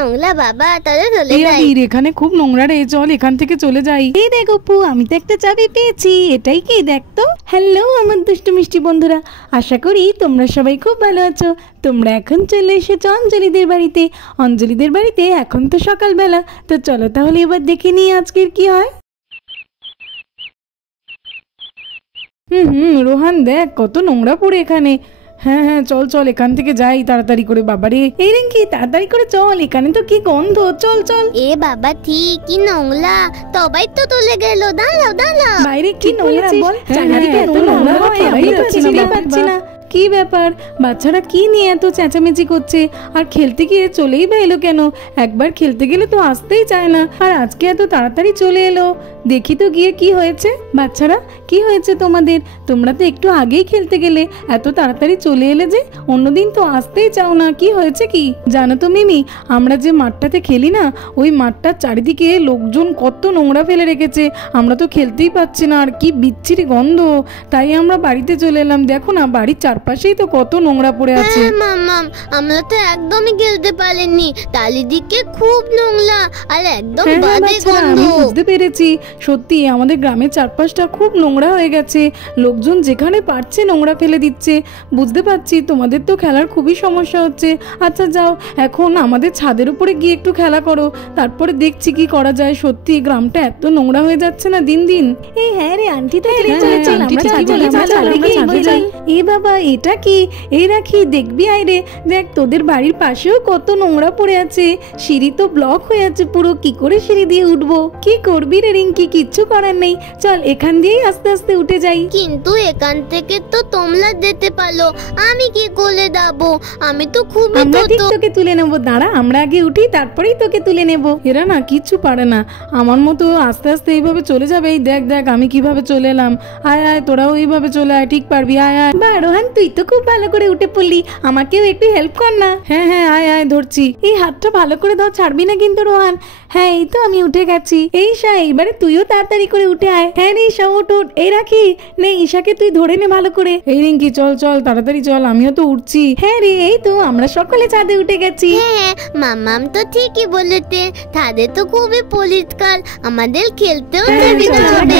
নোংরা বাবা, তাহলে চলে যাই। এখানে খুব নোংরা রে, চল এখান থেকে চলে যাই। এই দেখ অপু, আমি তো একটা চাবি পেয়েছি, এটাই কি দেখ তো। হ্যালো আমার দুষ্টু মিষ্টি বন্ধুরা, আশা করি তোমরা সবাই খুব ভালো আছো। তোমরা এখন চলে এসেছো অঞ্জলিদের বাড়িতে। অঞ্জলিদের বাড়িতে এখন তো সকালবেলা, তো চলো তাহলে এবার দেখে নিই আজকের কি হয়। রোহান দেখ কত নোংরা পড়ে এখানে। হ্যাঁ হ্যাঁ চল চল এখান থেকে যাই তাড়াতাড়ি করে। বাবারে এই রিঙ্কি তাড়াতাড়ি করে চল, এখানে তো কি গন্ধ। চল চল। এ বাবা ঠিক, কি নোংরা, সবাই তো তুলে গেল। দাঁড়াও দাঁড়াও, বাইরে কি নোংরা বল, চারিদিকে এত নোংরা হয় আমি তো চিনতে পারছি না। কি ব্যাপার, বাচ্চারা কি নিয়ে এত চেঁচামেচি করছে? আর খেলতে গিয়ে চলেই বা এলো কেন? একবার খেলতে গেলে তো আসতেই চায় না, আর আজকে এত তাড়াতাড়ি চলে এলো। দেখি তো গিয়ে কি হয়েছে। বাচ্চারা কি হয়েছে তোমাদের? তোমরা তো একটু আগেই খেলতে গেলে, এত তাড়াতাড়ি চলে এলে যে? অন্যদিন তো আসতেই চাও না, কি হয়েছে কি? জানো তো মিমি, আমরা যে মাঠটাতে খেলি না, ওই মাঠটার চারিদিকে লোকজন কত নোংরা ফেলে রেখেছে, আমরা তো খেলতেই পাচ্ছি না, আর কি বিচ্ছিরি গন্ধ। তাই আমরা বাড়িতে চলে এলাম। দেখো না বাড়ির চারপাশেই তো কত নোংরা পড়ে আছে। মাম্মাম আমরা তো একদমই খেলতে পারিনি, চারিদিকে খুব নোংরা আর একদম বাজে গন্ধ। আমি বুঝতে পেরেছি, সত্যি আমাদের গ্রামের চারপাশটা খুব নোংরা হয়ে গেছে, লোকজন যেখানে পারছে নোংরা ফেলে দিচ্ছে। বুঝতে পারছি তোমাদের তো খেলার খুবই সমস্যা হচ্ছে। আচ্ছা যাও, এখন আমাদের ছাদের উপরে গিয়ে একটু খেলা করো, তারপরে দেখছি কি করা যায়। সত্যি গ্রামটা এত নোংরা হয়ে যাচ্ছে না দিন দিন। এই হ্যাঁ রে আন্টি তো এ বাবা এটা কি? এই রাখি দেখবি আয় রে, দেখ তোদের বাড়ির পাশেও কত নোংরা পড়ে আছে, সিঁড়ি তো ব্লক হয়ে আছে পুরো, কি করে সিঁড়ি দিয়ে উঠবো? কি করবি রে রিঙ্কি, কিচ্ছু করার নেই, চল এখান দিয়েই আস্তে আস্তে উঠে যাই। কিন্তু এখান থেকে তো তোমরা যেতে পারো, আমি কি করে যাবো? আমি তো খুবই ছোট। তোকে তুলে নেবো, দাঁড়া আমরা আগে উঠি তারপরেই তোকে তুলে নেবো। এরা না কিচ্ছু পারে না, আমার মতো আস্তে আস্তে এইভাবে চলে যাবে। এই দেখ দেখ আমি কিভাবে চলে এলাম। আয় আয় তোরাও এইভাবে চলে আয়, ঠিক পারবি। আয় আয়। বা রোহান তুই তো খুব ভালো করে উঠে পড়লি, আমাকেও একটু হেল্প কর না। হ্যাঁ হ্যাঁ আয় আয় ধরছি। এই হাতটা ভালো করে ধর, ছাড়বি না কিন্তু রোহান। হ্যাঁ এই তো আমি উঠে গেছি। এই ঈশা এইবারে তুইও তাড়াতাড়ি করে উঠে আয়। হ্যাঁ রে ঈশা ওঠ ওঠ। এই রাখি নে, ঈশাকে তুই ধরে নে ভালো করে। এই রিঙ্কি চল চল তাড়াতাড়ি চল, আমিও তো উঠছি। হ্যাঁ রে এই তো আমরা সকলে ছাদে উঠে গেছি। হ্যাঁ মাম্মাম তো ঠিকই বলেছে, ছাদে তো খুবই পরিষ্কার, আমাদের খেলতেও সুবিধা হবে।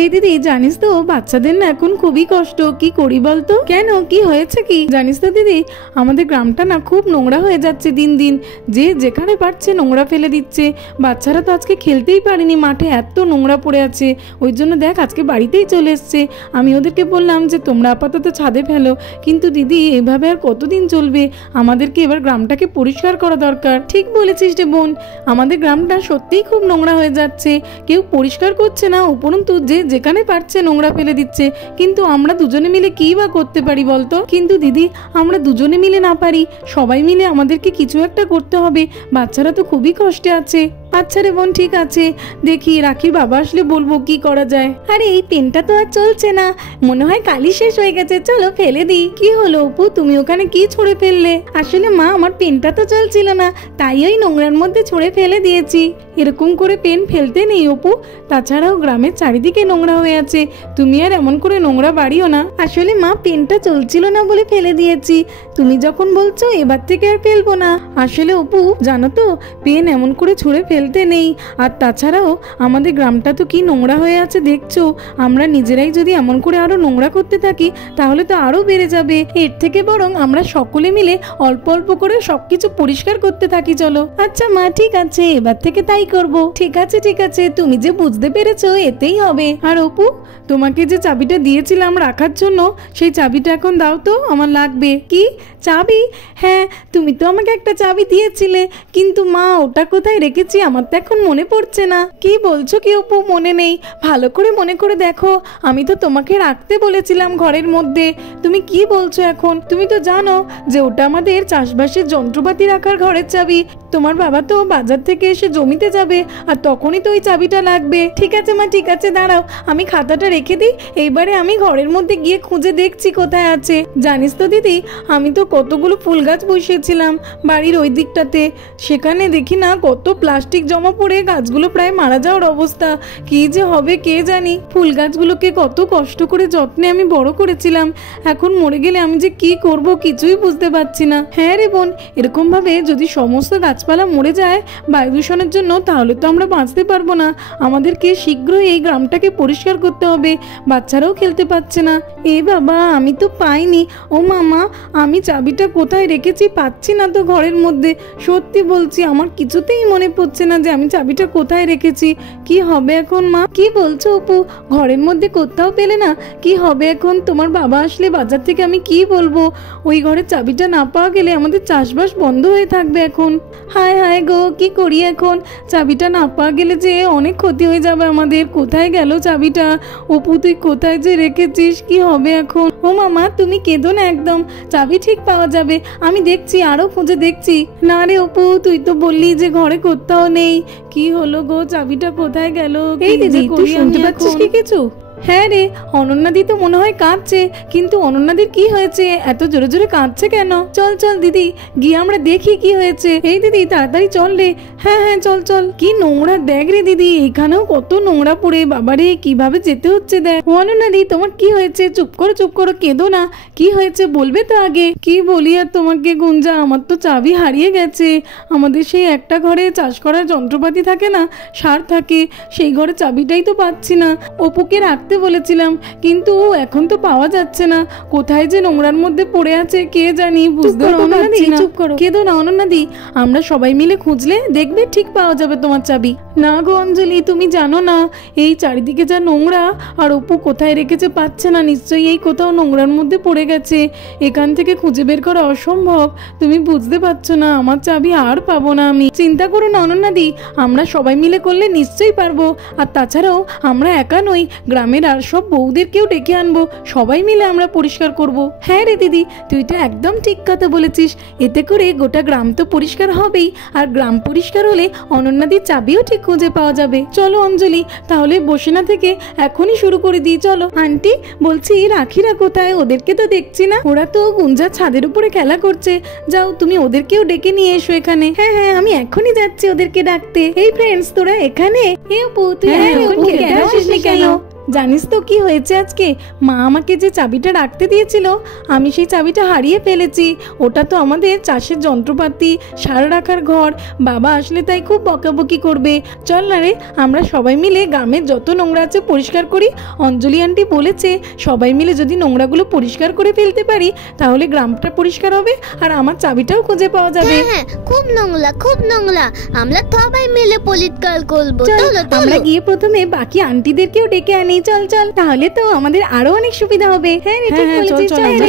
এই দিদি জানিস তো বাচ্চাদের না এখন খুবই কষ্ট, কি করি বলতো? কেন কি হয়েছে কি জানিস তো দিদি, আমাদের গ্রামটা না খুব নোংরা হয়ে যাচ্ছে দিন দিন, যে যেখানে পারছে নোংরা ফেলে দিচ্ছে। বাচ্চারা তো আজকে খেলতেই পারেনি, মাঠে এত নোংরা পড়ে আছে, ওই জন্য দেখ আজকে বাড়িতেই চলে এসছে। আমি ওদেরকে বললাম যে তোমরা আপাতত ছাদে ফেলো, কিন্তু দিদি এভাবে আর কতদিন চলবে? আমাদেরকে এবার গ্রামটাকে পরিষ্কার করা দরকার। ঠিক বলেছিস রে বোন, আমাদের গ্রামটা সত্যিই খুব নোংরা হয়ে যাচ্ছে, কেউ পরিষ্কার করছে না, উপরন্তু যে যেখানে পারছে নোংরা ফেলে দিচ্ছে। কিন্তু আমরা দুজনে মিলে কি বা করতে পারি বলতো? কিন্তু দিদি আমরা দুজনে মিলে না পারি, সবাই মিলে আমাদেরকে কিছু একটা করতে হবে, বাচ্চারা তো খুবই কষ্টে আছে। আচ্ছা রে বোন ঠিক আছে, দেখি রাখির বাবা আসলে বলবো কি করা যায়। আরে এই পেনটা তো আর চলছে না, মনে হয় কালি শেষ হয়ে গেছে, চলো ফেলে দিই। কি হলো অপু, তুমি ওখানে কি ছুঁড়ে ফেললে? আসলে মা আমার পেনটা তো চলছিল না, তাই ওই নোংরার মধ্যে ছুঁড়ে ফেলে দিয়েছি। এরকম করে পেন ফেলতে নেই অপু, তাছাড়াও গ্রামের চারিদিকে নোংরা হয়ে আছে, তুমি আর এমন করে নোংরা বাড়িও না। আসলে মা পেনটা চলছিল না বলে ফেলে দিয়েছি, তুমি যখন বলছো এবার থেকে আর ফেলবো না। আসলে অপু জানো তো, পেন এমন করে ছুঁড়ে ফেলতে নেই, আর তাছাড়াও আমাদের গ্রামটা তো কি নোংরা হয়ে আছে দেখছো, আমরা নিজেরাই যদি এমন করে আরো নোংরা করতে থাকি তাহলে তো আরো বেড়ে যাবে। এর থেকে বরং আমরা সকলে মিলে অল্প অল্প করে সবকিছু পরিষ্কার করতে থাকি চলো। আচ্ছা মা ঠিক আছে, এবার থেকে তাই করব। ঠিক আছে ঠিক আছে, তুমি যে বুঝতে পেরেছো এতেই হবে। আর অপু তোমাকে যে চাবিটা দিয়েছিলাম রাখার জন্য, সেই চাবিটা এখন দাও তো, আমার লাগবে। কি চাবি? হ্যাঁ তুমি তো আমাকে একটা চাবি দিয়েছিলে, কিন্তু মা ওটা কোথায় রেখেছি আমার তো এখন মনে পড়ছে না। কি বলছো কি অপু, মনে নেই? ভালো করে মনে করে দেখো, আমি তো তোমাকে রাখতে বলেছিলাম ঘরের মধ্যে। তুমি কি বলছো এখন? তুমি তো জানো যে ওটা আমাদের চাষবাসের যন্ত্রপাতি রাখার ঘরের চাবি। তোমার বাবা তো বাজার থেকে এসে জমিতে যাবে, আর তখনই তো ওই চাবিটা লাগবে। ঠিক আছে মা ঠিক আছে, দাঁড়াও আমি খাতাটা রেখে দিই, এইবারে আমি ঘরের মধ্যে গিয়ে খুঁজে দেখছি কোথায় আছে। জানিস তো দিদি, আমি তো কতগুলো ফুল গাছ বসিয়েছিলাম বাড়ির ওই দিকটাতে, সেখানে দেখি না কত প্লাস্টিক জমা পড়ে গাছগুলো প্রায় মারা যাওয়ার অবস্থা। কি যে হবে কে জানি। ফুল গাছগুলোকে কত কষ্ট করে যত্নে আমি বড় করেছিলাম, এখন মরে গেলে আমি যে কি করব কিছুই বুঝতে পারছি না। হ্যাঁ রে বোন, এরকম ভাবে যদি সমস্ত গাছপালা মরে যায় বায়ু দূষণের জন্য, তাহলে তো আমরা বাঁচতে পারবো না। আমাদেরকে শীঘ্রই এই গ্রামটাকে পরিষ্কার করতে হবে, বাচ্চারাও খেলতে পারছে না। এ বাবা, আমি তো পাইনি। ও মামা, আমি চাবিটা কোথায় রেখেছি পাচ্ছি না তো ঘরের মধ্যে। সত্যি বলছি, আমার কিছুতেই মনে পড়ছে না যে আমি চাবিটা কোথায় রেখেছি। কি হবে এখন মা? কি বলছো অপু, ঘরের মধ্যে কোথাও পেলে না? কি হবে এখন? তোমার বাবা আসলে বাজার থেকে আমি কি বলবো? ওই ঘরের চাবিটা না পাওয়া গেলে আমাদের চাষবাস বন্ধ হয়ে থাকবে এখন। হায় হায় গো, কি করি এখন? চাবিটা না পাওয়া গেলে যে অনেক ক্ষতি হয়ে যাবে আমাদের। কোথায় গেল চাবিটা? অপু, তুই কোথায় যে রেখেছিস? কি হবে এখন? ও মামা, তুমি কেঁদো না একদম, চাবি ঠিক পাওয়া যাবে। আমি দেখছি, আরো খুঁজে দেখছি। না রে অপু, তুই তো বললি যে ঘরে কোথাও নেই। কি হলো গো, চাবিটা কোথায় গেল? এই দিদি, তুই শুনতে পাচ্ছিস কি কিছু? হ্যাঁ রে, অনন্যাদি তো মনে হয় কাঁদছে। কিন্তু অনন্যাদির কি হয়েছে? এত জোরে জোরে কাঁদছে কেন? চল চল দিদি, গিয়ে আমরা দেখি কি হয়েছে। এই দিদি, তাড়াতাড়ি চল রে। হ্যাঁ হ্যাঁ, চল চল। কি নোংরা দেখ রে দিদি, এখানেও কত নোংরা পড়ে। বাবারে, কিভাবে যেতে হচ্ছে দেখ। অনন্যাদি, তোমার কি হয়েছে? চুপ করো, কেঁদো না। কি হয়েছে বলবে তো আগে। কি বলি আর তোমাকে গুঞ্জা, আমার তো চাবি হারিয়ে গেছে। আমাদের সেই একটা ঘরে চাষ করার যন্ত্রপাতি থাকে না, সার থাকে, সেই ঘরে চাবিটাই তো পাচ্ছি না। অপুকে রাখতে বলেছিলাম, কিন্তু এখন তো পাওয়া যাচ্ছে না। কোথায় যে নোংরার মধ্যে পড়ে আছে কে জানি, বুঝতে পারছি না। চুপ করো, কেঁদো না অনন্যাদি, আমরা সবাই মিলে খুঁজলে দেখবে ঠিক পাওয়া যাবে তোমার চাবি। না গো অঞ্জলি, তুমি জানো না এই চারিদিকে যা নোংরা, আর অপু কোথায় রেখেছে পাচ্ছে না। নিশ্চয়ই এই কোথাও নোংরার মধ্যে পড়ে গেছে, এখান থেকে খুঁজে বের করা অসম্ভব। তুমি বুঝতে পারছো না, আমার চাবি আর পাবো না আমি। চিন্তা করো না অনন্যাদি, আমরা সবাই মিলে করলে নিশ্চয়ই পারবো। আর তাছাড়াও আমরা একা নই, গ্রামের আর সব বউদেরকেও ডেকে আনবো, সবাই মিলে আমরা পরিষ্কার করব। হ্যাঁ রে দিদি, তুই তো একদম ঠিক কথা বলেছিস। এতে করে গোটা গ্রাম তো পরিষ্কার হবেই, আর গ্রাম পরিষ্কার হলে অনন্যাদির চাবিও ঠিক খুঁজে পাওয়া যাবে। চলো অঞ্জলি, তাহলে বসে না থেকে এখনই শুরু করে দিই। চলো। আন্টি, বলছি রাখিরা কোথায়? ওদেরকে তো দেখছি না। ওরা তো গুঞ্জার ছাদের উপরে খেলা করছে। যাও, তুমি ওদেরকেও ডেকে নিয়ে এসো এখানে। হ্যাঁ হ্যাঁ, আমি এখনই যাচ্ছি ওদেরকে ডাকতে। এই ফ্রেন্ডস, তোরা এখানে? এ অপু, তুই এখন খেতে আসিসনি কেন? জানিস তো কি হয়েছে আজকে? মা আমাকে যে চাবিটা রাখতে দিয়েছিল, আমি সেই চাবিটা হারিয়ে ফেলেছি। ওটা তো আমাদের চাষের যন্ত্রপাতি, সার রাখার ঘর। বাবা আসলে তাই খুব বকাবকি করবে। চল না রে, আমরা সবাই মিলে গ্রামের যত নোংরা আছে পরিষ্কার করি। অঞ্জলি আন্টি বলেছে সবাই মিলে যদি নোংরাগুলো পরিষ্কার করে ফেলতে পারি, তাহলে গ্রামটা পরিষ্কার হবে আর আমার চাবিটাও খুঁজে পাওয়া যাবে। হ্যাঁ, খুব নোংরা, আমরা সবাই মিলে পরিষ্কার করবো। চলো, আমরা গিয়ে প্রথমে বাকি আন্টিদেরকেও ডেকে আনি। চল চল, তাহলে তো আমাদের আরো অনেক সুবিধা হবে। হ্যাঁ রে, ঠিক বলেছিস। চল, আমরা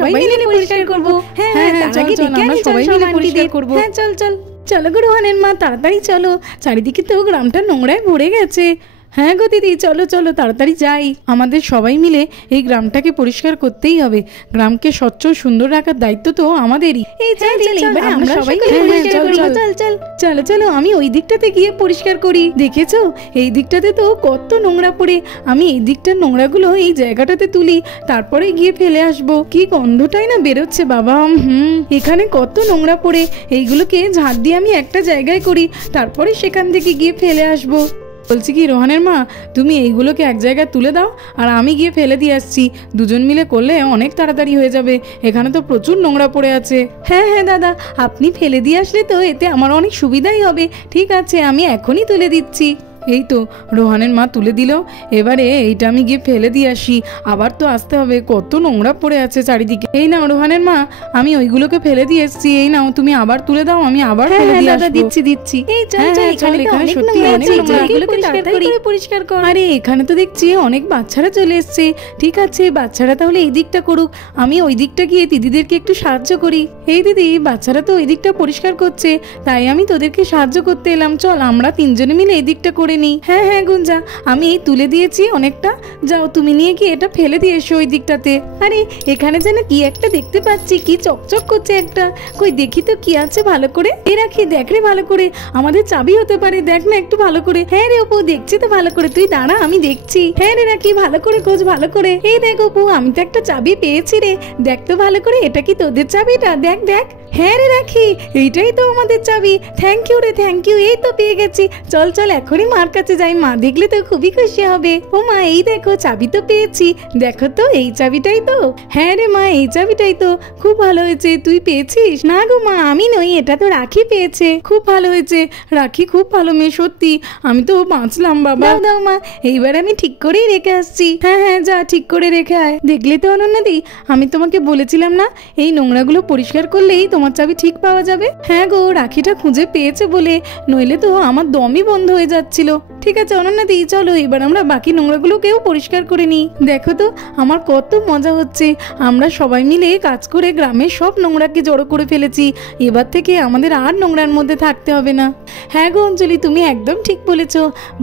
সবাই মিলে পরিষ্কার করব। হ্যাঁ হ্যাঁ, চল চল, আমরা সবাই মিলে পরিষ্কার করব। হ্যাঁ চল চল, চলো গো রোহানের মা, তাড়াতাড়ি চলো। চারিদিকে তো গ্রামটা নোংরায় ভরে গেছে। হ্যাঁ গো দিদি, চলো চলো, তাড়াতাড়ি যাই। আমাদের সবাই মিলে এই গ্রামটাকে পরিষ্কার করতেই হবে। গ্রামকে স্বচ্ছ সুন্দর রাখার দায়িত্ব তো আমাদেরই। এই চল চল, আমরা সবাই মিলে পরিষ্কার করি। চল চল, চলো চলো, আমি ওই দিকটাতে গিয়ে পরিষ্কার করি। দেখেছো, এই দিকটাতে তো কত নোংরা পড়ে। আমি এই দিকটার নোংরাগুলো এই জায়গাটাতে তুলি, তারপরে গিয়ে ফেলে আসবো। কি গন্ধটাই না বেরোচ্ছে বাবা। এখানে কত নোংরা পড়ে, এইগুলোকে ঝাড় দিয়ে আমি একটা জায়গায় করি, তারপরে সেখান থেকে গিয়ে ফেলে আসবো। বলছি কি রোহানের মা, তুমি এইগুলোকে এক জায়গায় তুলে দাও, আর আমি গিয়ে ফেলে দিয়ে আসছি। দুজন মিলে করলে অনেক তাড়াতাড়ি হয়ে যাবে, এখানে তো প্রচুর নোংরা পড়ে আছে। হ্যাঁ হ্যাঁ দাদা, আপনি ফেলে দিয়ে আসলে তো এতে আমার অনেক সুবিধাই হবে। ঠিক আছে, আমি এখনই তুলে দিচ্ছি। এই তো রোহানের মা তুলে দিল। এবারে এইটা আমি গিয়ে ফেলে দিয়ে আসি, আবার তো আসতে হবে, কত নোংরা পড়ে আছে চারিদিকে। এই নাও রোহানের মা, আমি ওইগুলোকে ফেলে দিয়ে এসেছি। এই নাও, তুমি আবার তুলে দাও, আমি আবার ফেলে দিয়ে আসবো। দিচ্ছি। এই চল চল, এখানে সত্যি অনেক নোংরা, পরিষ্কার কর। আরে এখানে তো দেখছি অনেক বাচ্চারা চলে এসছে। ঠিক আছে, বাচ্চারা তাহলে এই দিকটা করুক, আমি ওই দিকটা গিয়ে দিদিদেরকে একটু সাহায্য করি। এই দিদি, বাচ্চারা তো ওই দিকটা পরিষ্কার করছে, তাই আমি তোদেরকে সাহায্য করতে এলাম। চল, আমরা তিনজনে মিলে এই দিকটা করে করে নিই। হ্যাঁ হ্যাঁ গুঞ্জা, আমি তুলে দিয়েছি অনেকটা, যাও তুমি নিয়ে গিয়ে এটা ফেলে দিয়ে এসো ওই দিকটাতে। আরে এখানে যেন কি একটা দেখতে পাচ্ছি, কি চকচক করছে একটা, কই দেখি তো কি আছে ভালো করে। এ রাখি, দেখ রে ভালো করে, আমাদের চাবি হতে পারে, দেখ না একটু ভালো করে। হ্যাঁ রে অপু, দেখছি তো ভালো করে, তুই দাঁড়া আমি দেখছি। হ্যাঁ রে রাখি, ভালো করে খোঁজ ভালো করে। এই দেখ অপু, আমি তো একটা চাবি পেয়েছি রে, দেখ তো ভালো করে, এটা কি তোদের চাবিটা? দেখ দেখ। হ্যাঁ রে রাখি, এইটাই তো আমাদের চাবি। থ্যাংক ইউ রে, থ্যাংক ইউ, এই তো পেয়ে গেছি। চল চল এখনই মার কাছে যাই, মা দেখলে তো খুবই খুশি হবে। ও মা, এই দেখো চাবি তো পেয়েছি, দেখো তো এই চাবিটাই তো। হ্যাঁ রে মা, এই চাবিটাই তো। খুব ভালো হয়েছে, তুই পেয়েছিস? না গো মা, আমি নই, এটা তো রাখি পেয়েছে। খুব ভালো হয়েছে, রাখি খুব ভালো মেয়ে, সত্যি আমি তো বাঁচলাম বাবা। দাও দাও মা, এইবার আমি ঠিক করেই রেখে আসছি। হ্যাঁ হ্যাঁ যা, ঠিক করে রেখে আয়। দেখলে তো অনন্যাদি, আমি তোমাকে বলেছিলাম না, এই নোংরাগুলো পরিষ্কার করলেই তোমার চাবি ঠিক পাওয়া যাবে। হ্যাঁ গো, রাখিটা খুঁজে পেয়েছে বলে, নইলে তো আমার দমই বন্ধ হয়ে যাচ্ছিল। ঠিক আছে অনন্যাদি, চলো এবার আমরা বাকি নোংরাগুলোকেও পরিষ্কার করে নিই। দেখো তো আমার কত মজা হচ্ছে, আমরা সবাই মিলে কাজ করে গ্রামের সব নোংরাকে জড়ো করে ফেলেছি। এবার থেকে আমাদের আর নোংরার মধ্যে থাকতে হবে না। হ্যাঁ গো অঞ্জলি, তুমি একদম ঠিক বলেছ,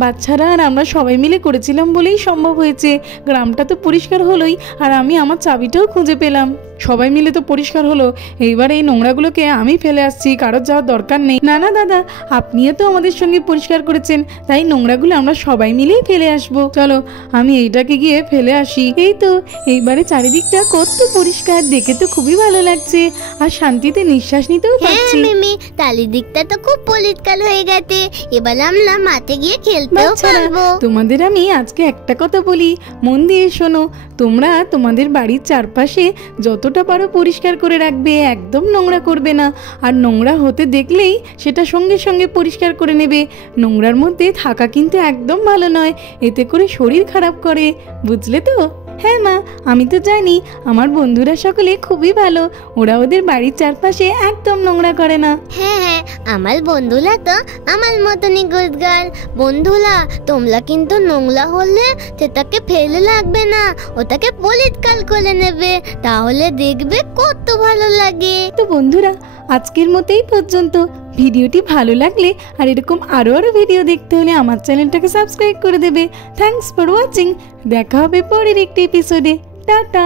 বাচ্চারা আর আমরা সবাই মিলে করেছিলাম বলেই সম্ভব হয়েছে। গ্রামটা তো পরিষ্কার হলোই, আর আমি আমার চাবিটাও খুঁজে পেলাম। সবাই মিলে তো পরিষ্কার হলো, এইবার এই নোংরাগুলোকে আমি ফেলে আসছি, কারোর যাওয়ার দরকার নেই। না না দাদা, আপনিও তো আমাদের সঙ্গে পরিষ্কার করেছেন, তাই নোংরাগুলো আমরা সবাই মিলেই ফেলে আসবো। চলো আমি এইটাকে গিয়ে ফেলে আসি। এই তো এইবারে চারিদিকটা কত পরিষ্কার, দেখে তো খুবই ভালো লাগছে, আর শান্তিতে নিঃশ্বাস নিতেও পারছি। হ্যাঁ মিমি, চারিদিকটা তো খুব পরিষ্কার হয়ে গেছে, এবার আমরা মাঠে গিয়ে খেলতেও পারবো। তোমাদের আমি আজকে একটা কথা বলি, মন দিয়ে শোনো। তোমরা তোমাদের বাড়ির চারপাশে যতটা পারো পরিষ্কার করে রাখবে, একদম নোংরা করবে না। আর নোংরা হতে দেখলেই সেটা সঙ্গে সঙ্গে পরিষ্কার করে নেবে। নোংরার মধ্যে থাকা কিন্তু একদম ভালো নয়, এতে করে শরীর খারাপ করে, বুঝলে তো? হ্যাঁ মা, আমি তো জানি আমার বন্ধুরা সকলে খুবই ভালো, ওরা ওদের বাড়ির চারপাশে একদম নোংরা করে না। হ্যাঁ হ্যাঁ, আমার বন্ধুরা তো আমার মতনই গুজগার। বন্ধুরা, তোমরা কিন্তু নোংরা হলে সেটাকে ফেলে লাগবে না, ওটাকে পরিষ্কার করে নেবে, তাহলে দেখবে কত ভালো লাগে। তো বন্ধুরা, আজকের মতোই পর্যন্ত। ভিডিওটি ভালো লাগলে আর এরকম আরো ভিডিও দেখতে হলে আমার চ্যানেলটাকে সাবস্ক্রাইব করে দেবে। থ্যাঙ্কস ফর ওয়াচিং, দেখা হবে পরের একটি এপিসোডে। টাটা।